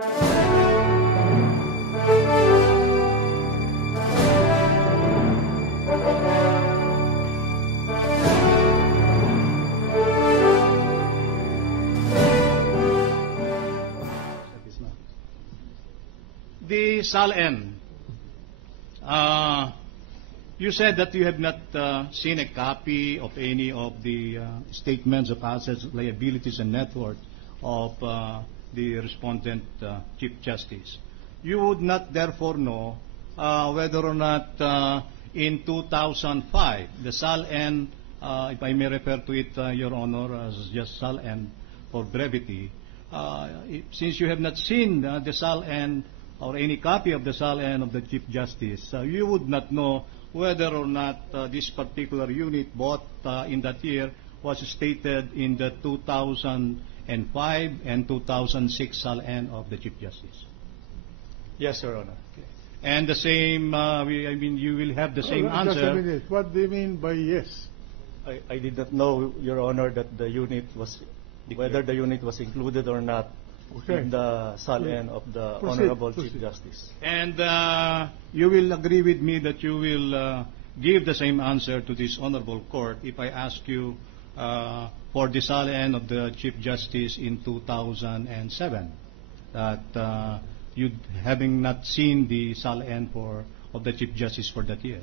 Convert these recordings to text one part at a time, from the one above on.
The SALN, you said that you have not seen a copy of any of the statements of assets, liabilities, and net worth of the respondent Chief Justice. You would not therefore know whether or not in 2005, the SALN, if I may refer to it, Your Honor, as just SALN for brevity, since you have not seen the SALN or any copy of the SALN of the Chief Justice, you would not know whether or not this particular unit bought in that year was stated in the 2005 and 2006 SALN of the Chief Justice. Yes, Your Honor. And the same, I mean, you will have the same answer. Just a minute. What do you mean by yes? I did not know, Your Honor, that the unit was, whether the unit was included or not in the SALN of the Honorable Chief Justice. And you will agree with me that you will give the same answer to this Honorable Court if I ask you for the SALN of the Chief Justice in 2007, that you having not seen the SALN of the Chief Justice for that year.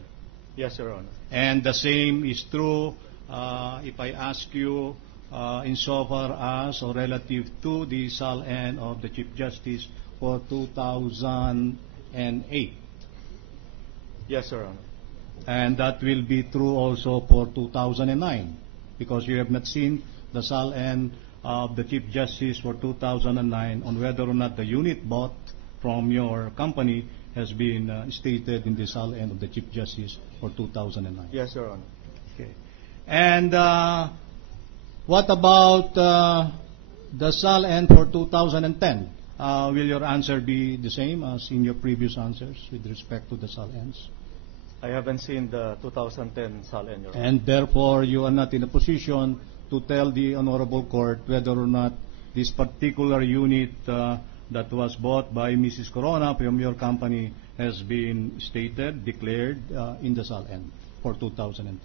Yes, Your Honor. And the same is true if I ask you insofar as or relative to the SALN of the Chief Justice for 2008. Yes, Your Honor. And that will be true also for 2009, because you have not seen the SALN of the Chief Justice for 2009 on whether or not the unit bought from your company has been stated in the SALN of the Chief Justice for 2009. Yes, Your Honor. Okay. And what about the SALN for 2010? Will your answer be the same as in your previous answers with respect to the SALNs? I haven't seen the 2010 SALN, Your Honor. And therefore, you are not in a position to tell the Honorable Court whether or not this particular unit that was bought by Mrs. Corona from your company has been stated, declared in the SALN for 2010.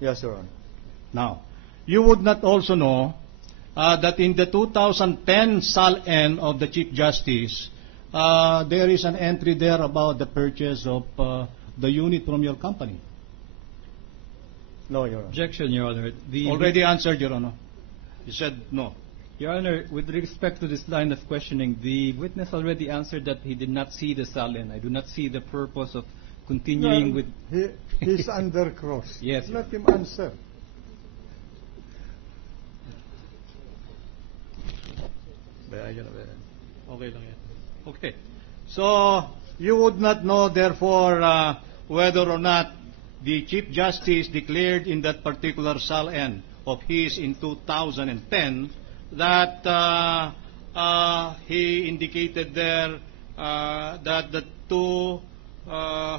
Yes, Your Honor. Now, you would not also know that in the 2010 SALN of the Chief Justice, there is an entry there about the purchase of the unit from your company. No, Your Honor. Objection, Your Honor. Already answered, Your Honor. You said no. Your Honor, with respect to this line of questioning, the witness already answered that he did not see the SALN. I do not see the purpose of continuing with... He's under cross. Yes. Let him answer. Okay lang yan. Okay. So, you would not know, therefore, whether or not the Chief Justice declared in that particular SALN of his in 2010 that he indicated there that the two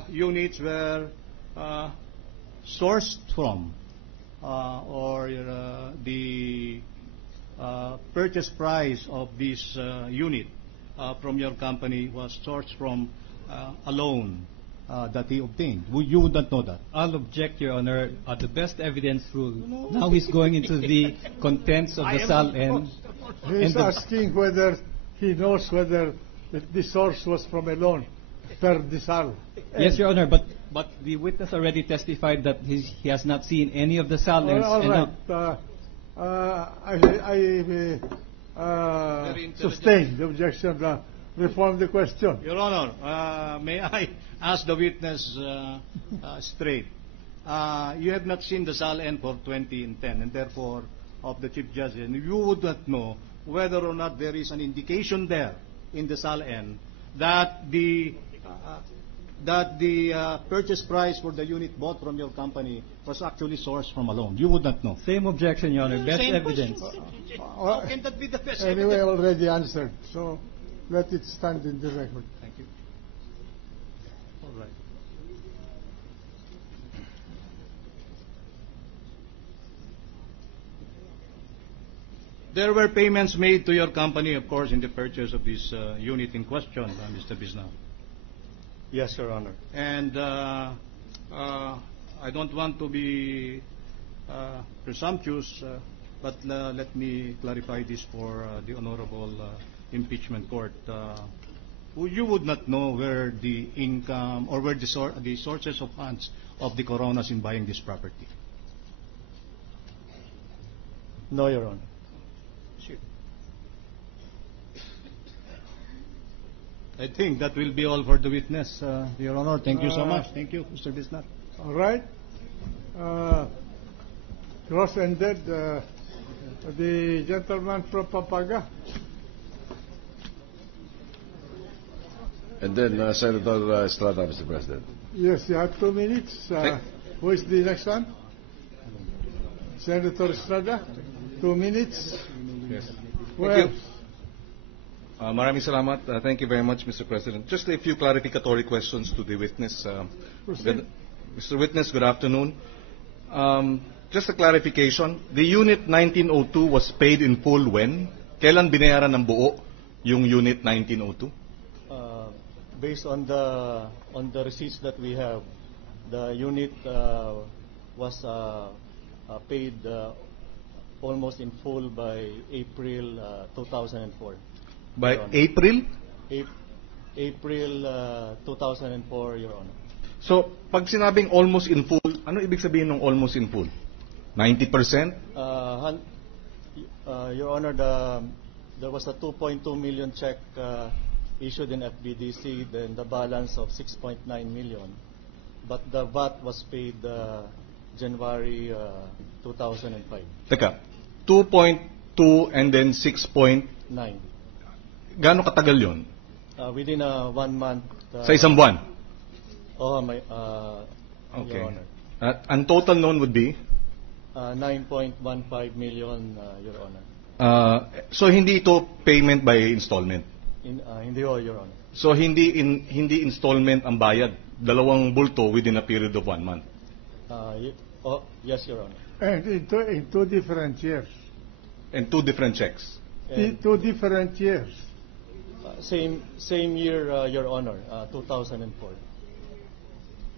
units were sourced from or the purchase price of this unit from your company was sourced from a loan that he obtained. You would not know that. I'll object, Your Honor. The best evidence rule. Now he's going into the contents of the SALN. He's asking whether he knows whether the source was from a loan per the SAL. Yes, Your Honor, but the witness already testified that he has not seen any of the SALNs. All right. I sustain the objection. Reform the question. Your Honor, may I ask the witness straight? You have not seen the SALN for 2010, and therefore of the Chief Justice, and you would not know whether or not there is an indication there in the SALN that the purchase price for the unit bought from your company was actually sourced from a loan. You would not know. Same objection, Your Honor. Best evidence. How can that be the best Anyway, evidence? already answered. So let it stand in the record. Thank you. All right. There were payments made to your company, of course, in the purchase of this unit in question, Mr. Bisnao. Yes, Your Honor. And I don't want to be presumptuous, but let me clarify this for the Honorable Impeachment Court. You would not know where the income or where the sources of funds of the Coronas in buying this property. No, Your Honor. I think that will be all for the witness, Your Honor. Thank you so much. Thank you, Mr. Bisnar. All right. Cross-ended, the gentleman from Pampanga. And then Senator Estrada, Mr. President. Yes, you have 2 minutes. Who is the next one? Senator Estrada, 2 minutes. Yes. Who Thank you. else? Maraming salamat. Thank you very much, Mr. President. Just a few clarificatory questions to the witness. Proceed. Mr. Witness, good afternoon. Just a clarification. The Unit 1902 was paid in full when? Kailan binayaran ng buo yung Unit 1902? Based on the receipts that we have, the unit was paid almost in full by April 2004. By Your Honor. April? April 2004, Your Honor. So, pag sinabing almost in full, ano ibig sabihin ng almost in full? 90%? Your Honor, there was a 2.2 million check issued in FBDC, then the balance of 6.9 million. But the VAT was paid January 2005. Teka, 2.2 and then 6. 9. Gaano katagal yun? Within 1 month. Sa isang buwan? Oh, Okay. Your Honor. Ang total noon would be? 9.15 million, Your Honor. So hindi ito payment by installment. Hindi ho, Your Honor. So hindi installment ang bayad. Dalawang bulto within a period of 1 month. Yes, Your Honor. And in two different years. And 2 different checks. And, 2 different years. same year, Your Honor, 2004.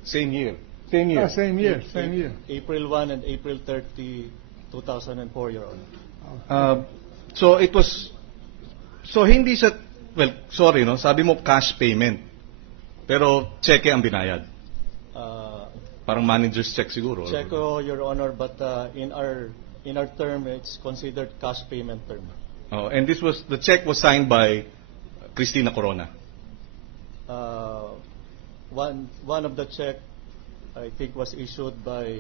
Same year. Same year. Same year, same year. April 1 and April 30, 2004, Your Honor. So it was, so hindi siya, well, sorry, no? Sabi mo cash payment. Pero cheque ang binayad. Parang manager's check siguro. Check, Your Honor, but in our term, it's considered cash payment term. Oh, and the check was signed by Cristina Corona. One of the check, I think, was issued by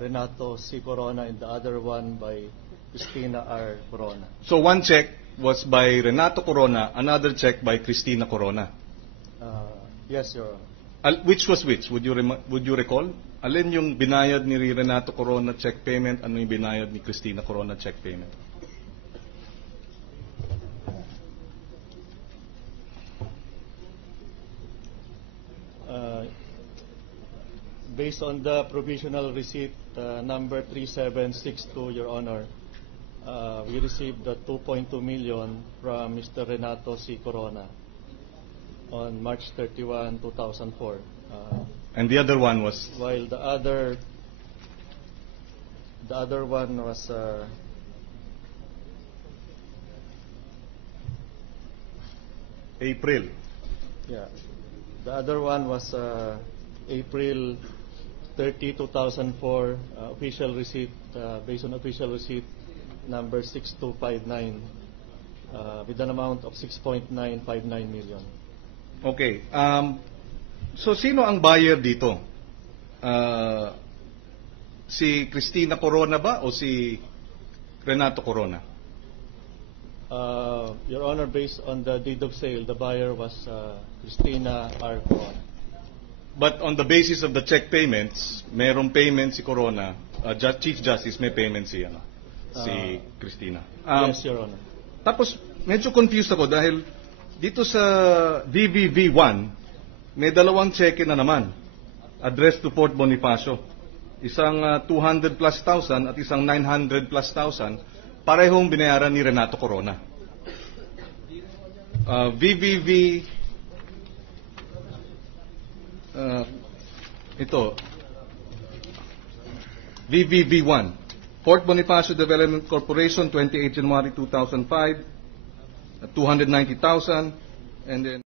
Renato C. Corona, and the other one by Cristina R. Corona. So one check was by Renato Corona, another check by Cristina Corona. Yes, Your Honor. Which was which? Would you recall? Alin yung binayad ni Renato Corona check payment? Ano yung binayad ni Cristina Corona check payment? Based on the provisional receipt number 3762, Your Honor, we received the 2.2 million from Mr. Renato C. Corona on March 31, 2004. And the other one was? While the other one was April. yeah, the other one was April 30, 2004, official receipt, based on official receipt number 6259, with an amount of 6.959 million. Okay. So sino ang buyer dito? Si Cristina Corona ba o si Renato Corona? Your Honor, based on the deed of sale, the buyer was Cristina R. Corona. But on the basis of the check payments, merong payment si Corona, Chief Justice, may payment si Cristina. Yes, Your Honor. Tapos, medyo confused ako dahil dito sa DVV1, may dalawang cheque na naman, addressed to Fort Bonifacio. Isang 200 plus thousand at isang 900 plus thousand parehong binayaran ni Renato Corona. VVV, ito, VVV1, Fort Bonifacio Development Corporation, 28 January 2005, 290,000, and then